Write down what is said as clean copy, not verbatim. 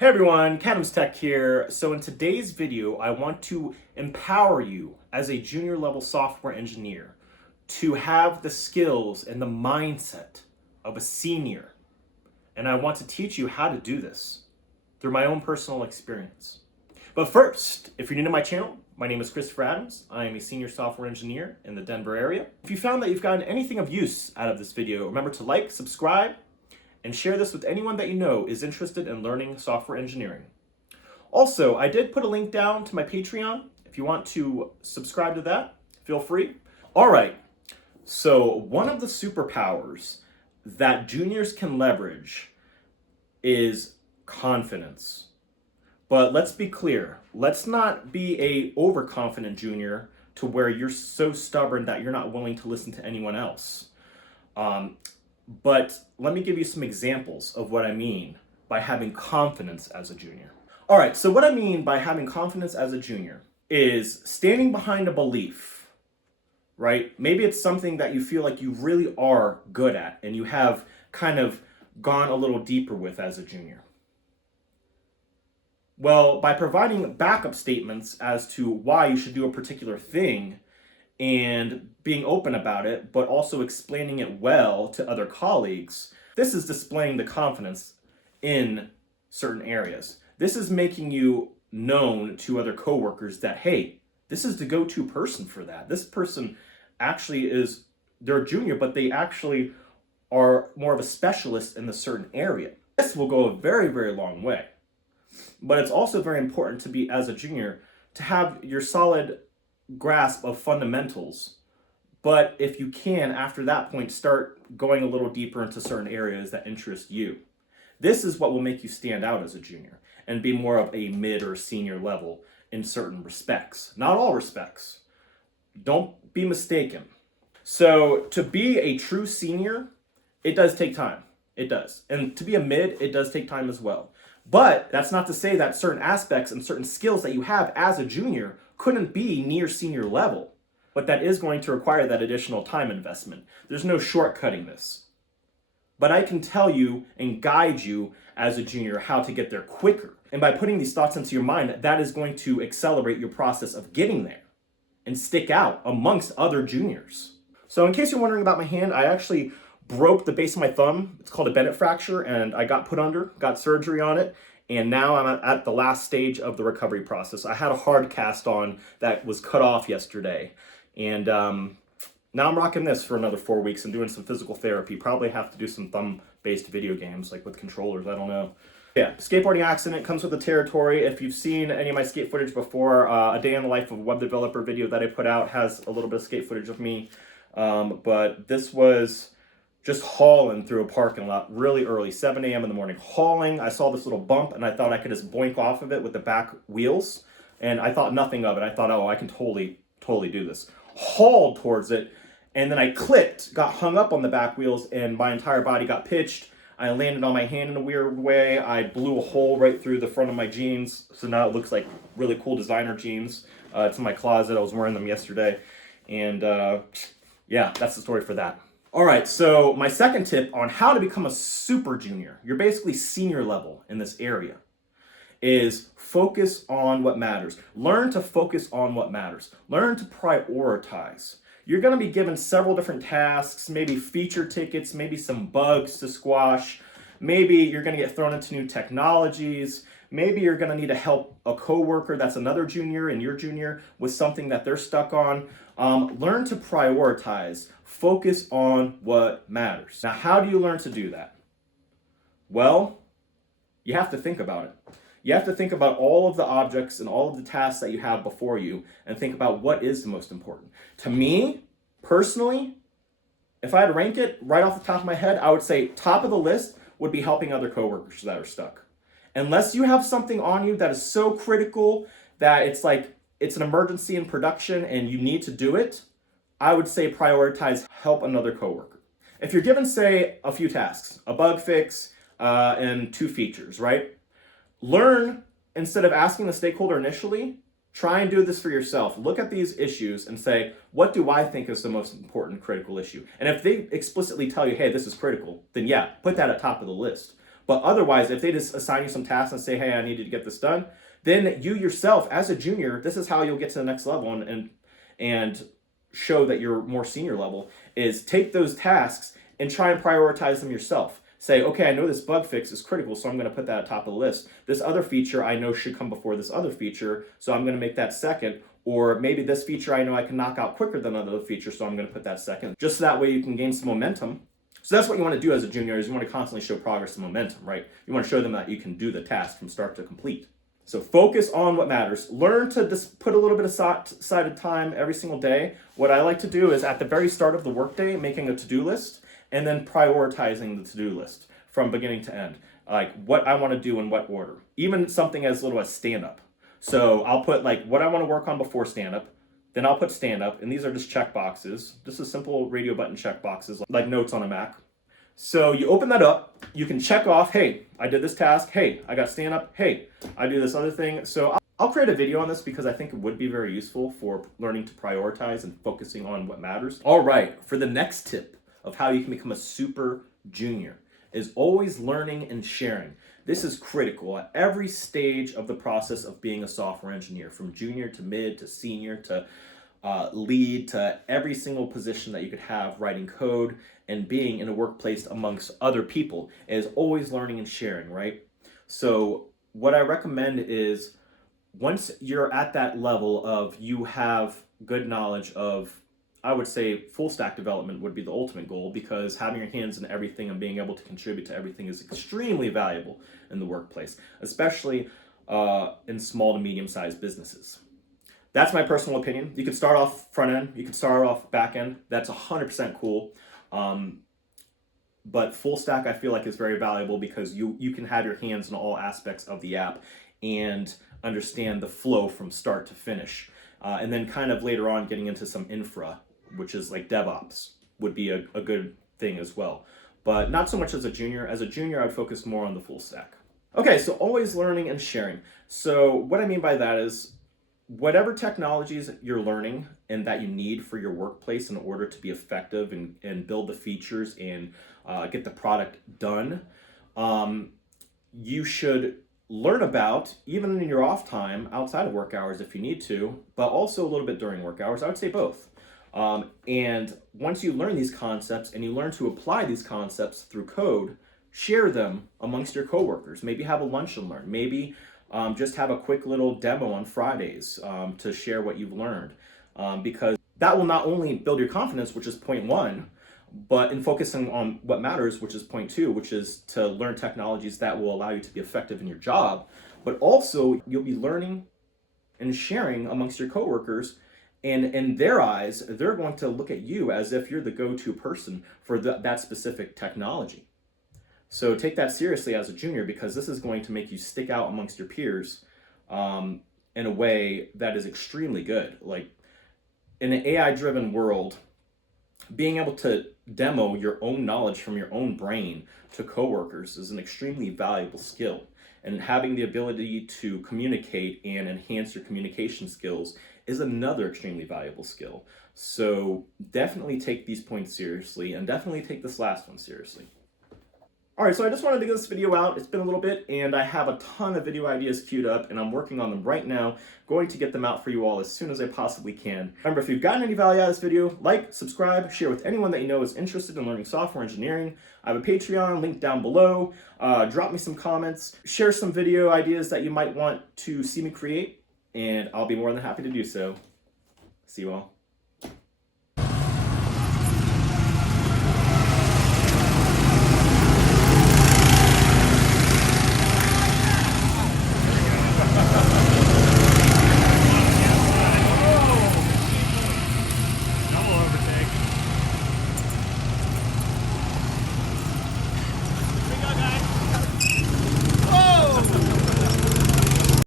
Hey everyone, Cadams Tech here. So in today's video, I want to empower you as a junior level software engineer to have the skills and the mindset of a senior. And I want to teach you how to do this through my own personal experience. But first, if you're new to my channel, my name is Christopher Adams. I am a senior software engineer in the Denver area. If you found that you've gotten anything of use out of this video, remember to like, subscribe, and share this with anyone that you know is interested in learning software engineering. Also, I did put a link down to my Patreon. If you want to subscribe to that, feel free. All right, so one of the superpowers that juniors can leverage is confidence. But let's be clear, let's not be a overconfident junior to where you're so stubborn that you're not willing to listen to anyone else. But let me give you some examples of what I mean by having confidence as a junior. All right, so what I mean by having confidence as a junior is standing behind a belief, right? Maybe it's something that you feel like you really are good at and you have kind of gone a little deeper with as a junior. Well, by providing backup statements as to why you should do a particular thing, and being open about it, but also explaining it well to other colleagues, this is displaying the confidence in certain areas. This is making you known to other coworkers that, hey, this is the go-to person for that. This person actually is, they're a junior, but they actually are more of a specialist in a certain area. This will go a very, very long way. But it's also very important to be, as a junior, to have your solid grasp of fundamentals, but if you can, after that point, start going a little deeper into certain areas that interest you. This is what will make you stand out as a junior and be more of a mid or senior level in certain respects. Not all respects. Don't be mistaken. So to be a true senior, it does take time. It does. And to be a mid, it does take time as well. But that's not to say that certain aspects and certain skills that you have as a junior couldn't be near senior level, but that is going to require that additional time investment. There's no shortcutting this. But I can tell you and guide you as a junior how to get there quicker. And by putting these thoughts into your mind, that is going to accelerate your process of getting there and stick out amongst other juniors. So in case you're wondering about my hand, I actually broke the base of my thumb. It's called a Bennett fracture, and I got put under, got surgery on it. And now I'm at the last stage of the recovery process. I had a hard cast on that was cut off yesterday. And now I'm rocking this for another 4 weeks and doing some physical therapy. Probably have to do some thumb-based video games, like with controllers, I don't know. Yeah, skateboarding accident comes with the territory. If you've seen any of my skate footage before, a day in the life of a web developer video that I put out has a little bit of skate footage of me. But this was just hauling through a parking lot really early, 7 a.m. in the morning. Hauling, I saw this little bump and I thought I could just boink off of it with the back wheels. And I thought nothing of it. I thought, oh, I can totally do this. Hauled towards it, and then I clipped, got hung up on the back wheels, and my entire body got pitched. I landed on my hand in a weird way. I blew a hole right through the front of my jeans. So now it looks like really cool designer jeans. It's in my closet. I was wearing them yesterday. And yeah, that's the story for that. All right, so my second tip on how to become a super junior, you're basically senior level in this area, is focus on what matters. Learn to focus on what matters. Learn to prioritize. You're going to be given several different tasks, maybe feature tickets, maybe some bugs to squash. Maybe you're going to get thrown into new technologies. Maybe you're going to need to help a coworker that's another junior and you're junior with something that they're stuck on. Learn to prioritize. Focus on what matters. Now, how do you learn to do that? Well, you have to think about it. You have to think about all of the objects and all of the tasks that you have before you and think about what is the most important. To me, personally, if I had to rank it right off the top of my head, I would say top of the list would be helping other coworkers that are stuck. Unless you have something on you that is so critical that it's like it's an emergency in production and you need to do it, I would say prioritize help another coworker. If you're given, say, a few tasks, a bug fix and 2 features, right? Learn, instead of asking the stakeholder initially, try and do this for yourself. Look at these issues and say, what do I think is the most important critical issue? And if they explicitly tell you, hey, this is critical, then yeah, put that at top of the list. But otherwise, if they just assign you some tasks and say, hey, I need you to get this done, then you yourself, as a junior, this is how you'll get to the next level and show that you're more senior level, is take those tasks and try and prioritize them yourself. Say, okay, I know this bug fix is critical, so I'm going to put that at top of the list. This other feature I know should come before this other feature, so I'm going to make that second. Or maybe this feature I know I can knock out quicker than another feature, so I'm going to put that second. Just so that way you can gain some momentum. So that's what you want to do as a junior, is you want to constantly show progress and momentum, right? You want to show them that you can do the task from start to complete. So focus on what matters. Learn to just put a little bit aside time every single day. What I like to do is at the very start of the workday, making a to-do list, and then prioritizing the to-do list from beginning to end. Like what I want to do in what order. Even something as little as stand-up. So I'll put like what I want to work on before stand-up, then I'll put stand-up, and these are just check boxes. Just a simple radio button check boxes, like notes on a Mac. So you open that up, you can check off, hey, I did this task, hey, I got stand-up, hey, I do this other thing. So I'll create a video on this because I think it would be very useful for learning to prioritize and focusing on what matters. All right, for the next tip of how you can become a super junior is always learning and sharing. This is critical at every stage of the process of being a software engineer, from junior to mid to senior to lead, to every single position that you could have writing code and being in a workplace amongst other people is always learning and sharing, right? So what I recommend is once you're at that level of you have good knowledge of, I would say full stack development would be the ultimate goal, because having your hands in everything and being able to contribute to everything is extremely valuable in the workplace, especially in small to medium-sized businesses. That's my personal opinion. You could start off front end, you could start off back end. That's 100% cool. But full stack I feel like is very valuable because you can have your hands in all aspects of the app and understand the flow from start to finish. And then kind of later on getting into some infra, which is like DevOps, would be a good thing as well. But not so much as a junior. As a junior, I'd focus more on the full stack. Okay, so always learning and sharing. So what I mean by that is whatever technologies you're learning and that you need for your workplace in order to be effective and build the features and get the product done, you should learn about even in your off time outside of work hours if you need to, but also a little bit during work hours. I would say both. And once you learn these concepts and you learn to apply these concepts through code, share them amongst your coworkers. Maybe have a lunch and learn. Maybe just have a quick little demo on Fridays to share what you've learned, because that will not only build your confidence, which is point one, but in focusing on what matters, which is point two, which is to learn technologies that will allow you to be effective in your job, but also you'll be learning and sharing amongst your coworkers, and in their eyes, they're going to look at you as if you're the go-to person for that specific technology. So take that seriously as a junior, because this is going to make you stick out amongst your peers in a way that is extremely good. Like in an AI-driven world, being able to demo your own knowledge from your own brain to coworkers is an extremely valuable skill. And having the ability to communicate and enhance your communication skills is another extremely valuable skill. So definitely take these points seriously, and definitely take this last one seriously. All right, so I just wanted to get this video out. It's been a little bit, and I have a ton of video ideas queued up, and I'm working on them right now, going to get them out for you all as soon as I possibly can. Remember, if you've gotten any value out of this video, like, subscribe, share with anyone that you know is interested in learning software engineering. I have a Patreon link down below. Drop me some comments, share some video ideas that you might want to see me create, and I'll be more than happy to do so. See you all.